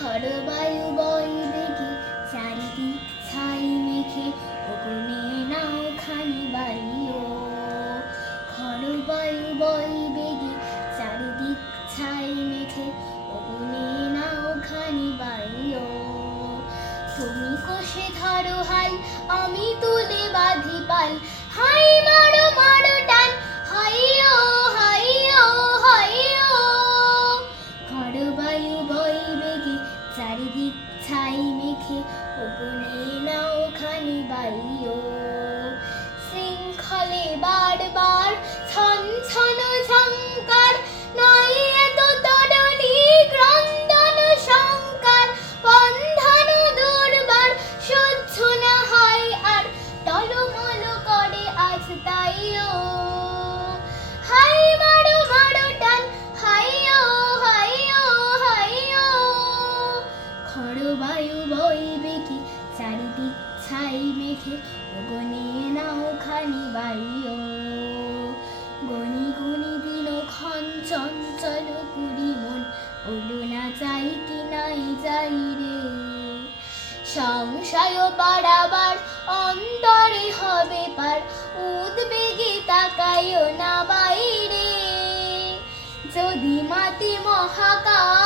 খড় বায়ু বয় বেগে চারিদিক ছাই মেখে অগুনে নাও খানি বাড়িও। খড় বায়ু বয় বেগে চারিদিক ছাই মেখে অগুনে নাও খানি বাড়িও। তুমি কষে ধরো হাল, আমি তুলে বাঁধি পাল, হাই মারো মারো টান, হাইয়ো হাইয়ো হাইয়ো। খড় বায়ু বয় বেগে চারিদিক ছাই মেখে অগুনে নাও খানি বাড়িও। শৃঙ্খলে বারবার ছন ছন ঝংকার, নয় এত তরণী ক্রন্দন শঙ্কার। বন্ধন দুর্বার সহ্য না হয় আর, টলমল করে আজ তাইও। হাই মারো মারো টান, হাইয়ো হাইয়ো হাইয়ো। খড় বায়ু বয় বেগে চারিদিক ছাই মেখে অগুনে নাও খানি বাড়িও। গনি গনি দিন ক্ষণ চঞ্চল কুড়ি মন, বলো না যাই কি নাই যাই রে। সংশয় বাড়াবার অন্তরে হবে পার, উদ্বেগে তাকাইও না বাইরে। যদি মাটি মহাকাশ